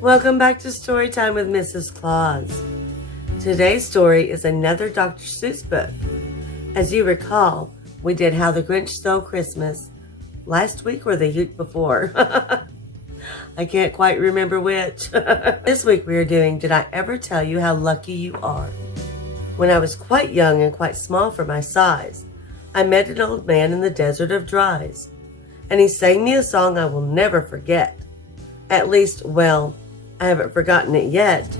Welcome back to Storytime with Mrs. Claus. Today's story is another Dr. Seuss book. As you recall, we did How the Grinch Stole Christmas last week or the week before. I can't quite remember which. This week we are doing Did I Ever Tell You How Lucky You Are? When I was quite young and quite small for my size, I met an old man in the desert of Dries, and he sang me a song I will never forget. At least, well, I haven't forgotten it yet.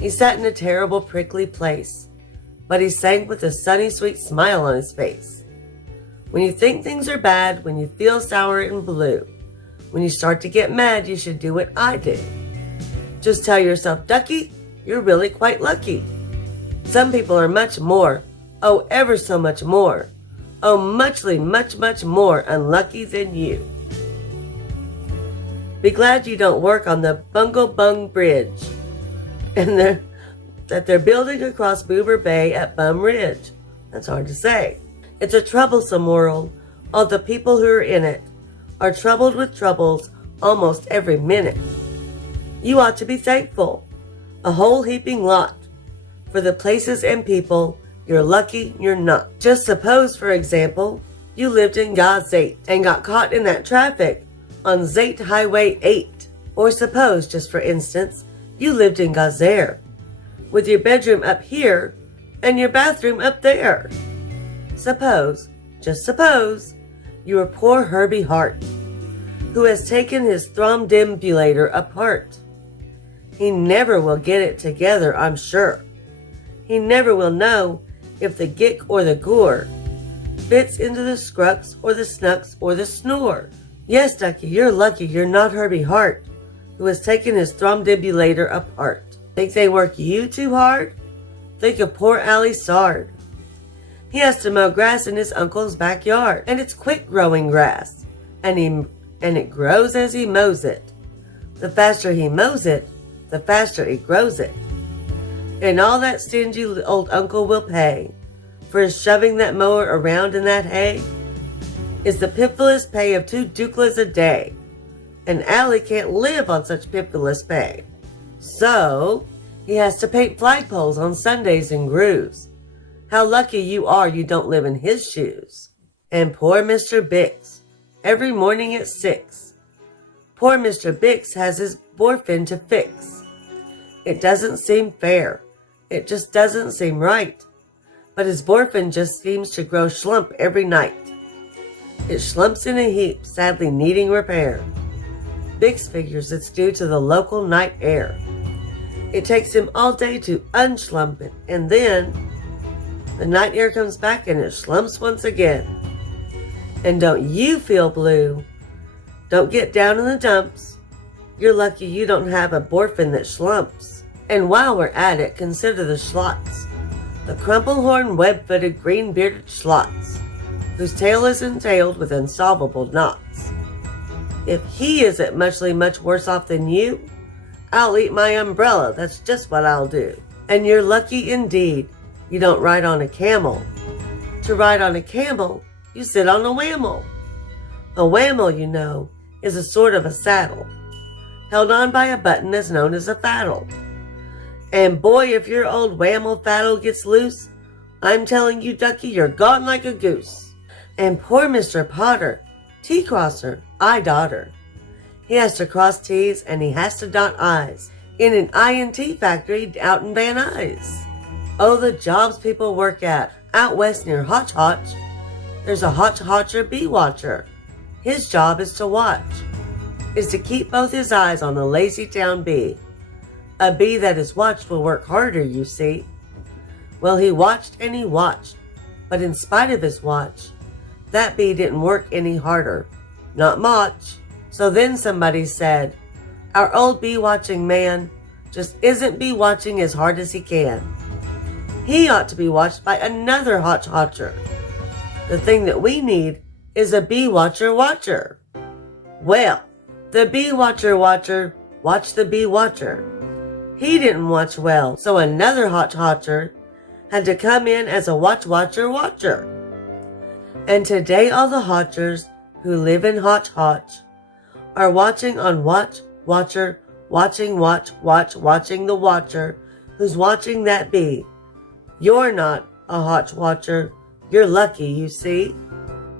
He sat in a terrible prickly place, but he sang with a sunny sweet smile on his face. When you think things are bad, when you feel sour and blue, when you start to get mad, you should do what I do. Just tell yourself, Ducky, you're really quite lucky. Some people are much more, oh ever so much more, oh muchly much more unlucky than you. Be glad you don't work on the Bungle Bung Bridge and that they're building across Boober Bay at Bum Ridge. That's hard to say. It's a troublesome world. All the people who are in it are troubled with troubles almost every minute. You ought to be thankful, a whole heaping lot, for the places and people you're lucky you're not. Just suppose, for example, you lived in Gazate and got caught in that traffic on Zate Highway 8. Or suppose, just for instance, you lived in Gazaire, with your bedroom up here and your bathroom up there. Suppose, just suppose, you are poor Herbie Hart, who has taken his thromdimbulator apart. He never will get it together, I'm sure. He never will know if the gick or the gore fits into the scrucks or the snucks or the snore. Yes, Ducky, you're lucky you're not Herbie Hart, who has taken his thromdimbulator apart. Think they work you too hard? Think of poor Allie Sard. He has to mow grass in his uncle's backyard, and it's quick-growing grass, and it grows as he mows it. The faster he mows it, the faster it grows it. And all that stingy old uncle will pay for his shoving that mower around in that hay is the pitifulest pay of 2 ducats a day. And Allie can't live on such pitifulous pay. So, he has to paint flagpoles on Sundays in grooves. How lucky you are you don't live in his shoes. And poor Mr. Bix, every morning at 6. Poor Mr. Bix has his boyfriend to fix. It doesn't seem fair. It just doesn't seem right. But his boyfriend just seems to grow slump every night. It slumps in a heap, sadly needing repair. Bix figures it's due to the local night air. It takes him all day to unslump it, and then the night air comes back and it slumps once again. And don't you feel blue. Don't get down in the dumps. You're lucky you don't have a boyfriend that slumps. And while we're at it, consider the schlots. The crumple-horned, web-footed, green-bearded schlots, whose tail is entailed with unsolvable knots. If he isn't much worse off than you, I'll eat my umbrella, that's just what I'll do. And you're lucky indeed you don't ride on a camel. To ride on a camel, you sit on a whammel. A whammel, you know, is a sort of a saddle, held on by a button as known as a faddle. And boy, if your old whammel faddle gets loose, I'm telling you, Ducky, you're gone like a goose. And poor Mr. Potter, T-crosser, I-dotter. He has to cross T's and he has to dot I's in an I&T factory out in Van Nuys. Oh, the jobs people work at out west near Hotch Hotch. There's a Hotch Hotcher bee watcher. His job is to watch, is to keep both his eyes on the lazy town bee. A bee that is watched will work harder, you see. Well, he watched and he watched, but in spite of his watch, that bee didn't work any harder. Not much. So then somebody said, our old bee-watching man just isn't bee-watching as hard as he can. He ought to be watched by another Hotch Hotcher. The thing that we need is a bee-watcher watcher. Well, the bee-watcher watched the bee-watcher. He didn't watch well, so another Hotch Hotcher had to come in as a watcher. And today all the Hotchers who live in Hotch Hotch are watching on Watcher, watching watching the watcher who's watching that bee. You're not a Hotch Watcher. You're lucky, you see.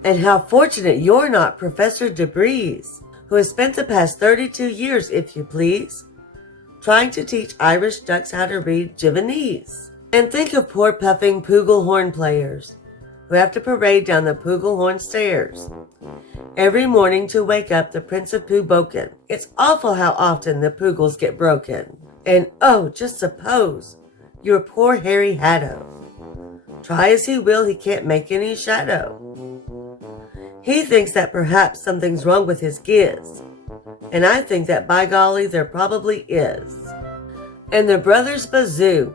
And how fortunate you're not Professor DeBreeze, who has spent the past 32 years, if you please, trying to teach Irish ducks how to read Javanese. And think of poor puffing Pooglehorn players who have to parade down the Pooglehorn stairs every morning to wake up the Prince of Poohboken. It's awful how often the Poogles get broken. And oh, just suppose your poor Harry Haddo. Try as he will, he can't make any shadow. He thinks that perhaps something's wrong with his giz. And I think that by golly there probably is. And the brothers Bazoo,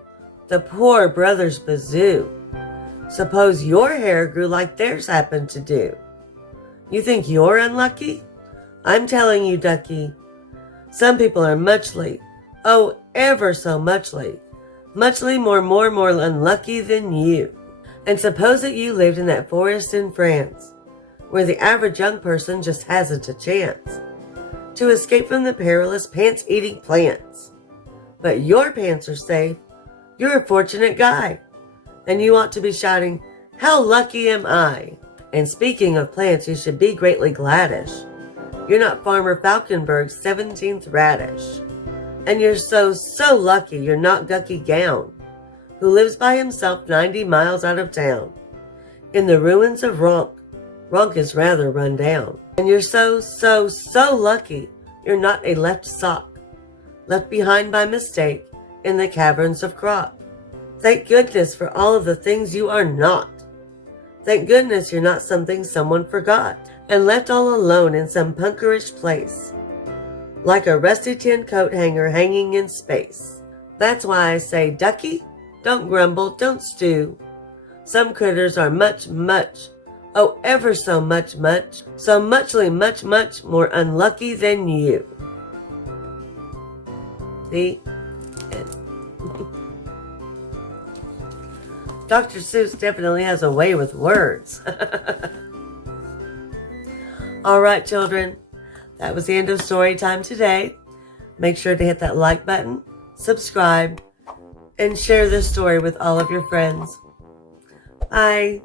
the poor brothers Bazoo. Suppose your hair grew like theirs happened to do. You think you're unlucky? I'm telling you, Ducky, some people are muchly, oh, ever so muchly more unlucky than you. And suppose that you lived in that forest in France, where the average young person just hasn't a chance to escape from the perilous pants-eating plants. But your pants are safe. You're a fortunate guy. And you ought to be shouting, how lucky am I? And speaking of plants, you should be greatly gladdish. You're not Farmer Falkenberg's 17th radish. And you're so lucky you're not Gucky Gown, who lives by himself 90 miles out of town, in the ruins of Ronk. Ronk is rather run down. And you're so lucky you're not a left sock, left behind by mistake in the caverns of Crop. Thank goodness for all of the things you are not. Thank goodness you're not something someone forgot and left all alone in some punkerish place, like a rusty tin coat hanger hanging in space. That's why I say, Ducky, don't grumble, don't stew. Some critters are much, oh, ever so much more unlucky than you. See? Dr. Seuss definitely has a way with words. All right, children. That was the end of story time today. Make sure to hit that like button, subscribe, and share this story with all of your friends. Bye.